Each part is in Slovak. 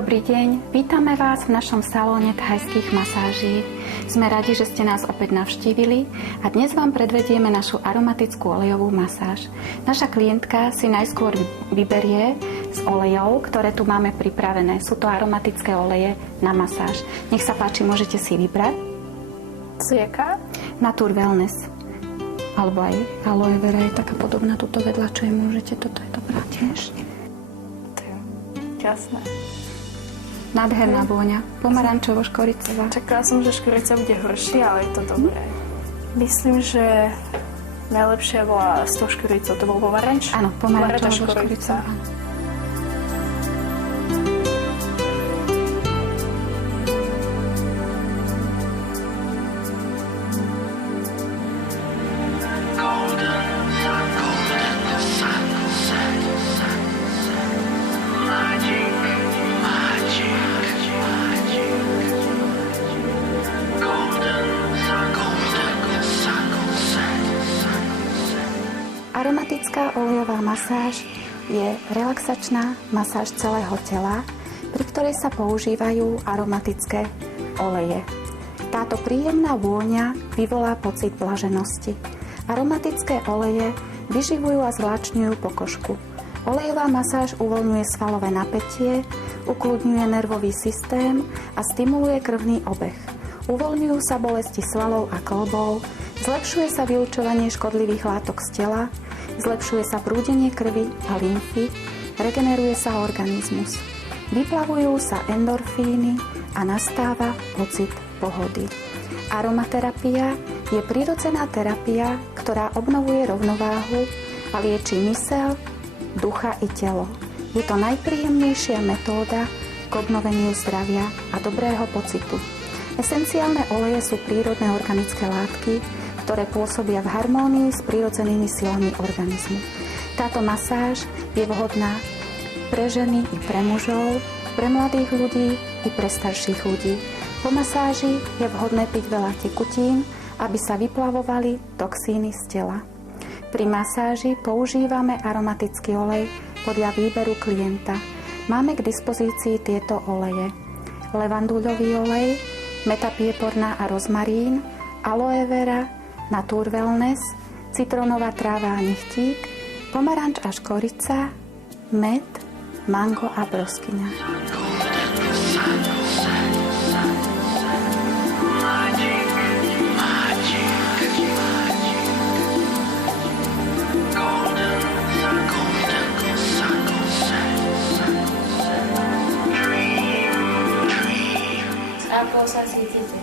Dobrý deň, vítame vás v našom salóne thajských masáží. Sme radi, že ste nás opäť navštívili a dnes vám predvedieme našu aromatickú olejovú masáž. Naša klientka si najskôr vyberie z olejov, ktoré tu máme pripravené. Sú to aromatické oleje na masáž. Nech sa páči, môžete si vybrať. Jaká? Natur Wellness. Alebo aj aloe vera je taká podobná tuto vedľa, čo je môžete. Toto je dobrá tiež. Jasné. Nádherná vôňa. Pomarančovo-škoricová. Čakala som, že škorica bude horšia, ale je to dobré. Myslím, že najlepšia bola s tou škoricou. To bol pomaranč? Áno, pomarančovo-škoricová. Aromatická olejová masáž je relaxačná masáž celého tela, pri ktorej sa používajú aromatické oleje. Táto príjemná vôňa vyvolá pocit blaženosti. Aromatické oleje vyživujú a zvláčňujú pokožku. Olejová masáž uvoľňuje svalové napätie, ukľudňuje nervový systém a stimuluje krvný obeh. Uvoľňujú sa bolesti svalov a kĺbov, zlepšuje sa vylučovanie škodlivých látok z tela, zlepšuje sa prúdenie krvi a lymfy, regeneruje sa organizmus. Vyplavujú sa endorfíny a nastáva pocit pohody. Aromaterapia je prirodzená terapia, ktorá obnovuje rovnováhu a lieči myseľ, ducha i telo. Je to najpríjemnejšia metóda k obnoveniu zdravia a dobrého pocitu. Esenciálne oleje sú prírodné organické látky, ktoré pôsobia v harmónii s prirodzenými silami organizmu. Táto masáž je vhodná pre ženy i pre mužov, pre mladých ľudí i pre starších ľudí. Po masáži je vhodné piť veľa tekutín, aby sa vyplavovali toxíny z tela. Pri masáži používame aromatický olej podľa výberu klienta. Máme k dispozícii tieto oleje: levanduľový olej, metapieporná a rozmarín, aloe vera, Natur Wellness, citrónová tráva a nechtík, pomaranč a škorica, med, mango a broskyňa. Ako sa cítite?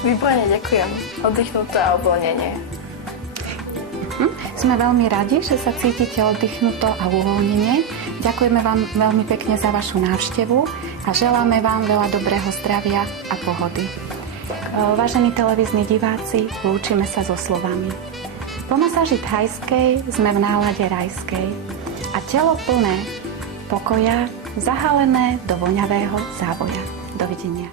Výborne, ďakujem. Oddychnuté a uvoľnenie. Sme veľmi radi, že sa cítite oddychnuto a uvoľnenie. Ďakujeme vám veľmi pekne za vašu návštevu a želáme vám veľa dobrého zdravia a pohody. Vážení televízni diváci, lúčime sa so slovami. Po masáži thajskej sme v nálade rajskej a telo plné pokoja zahalené do voňavého závoja. Dovidenia.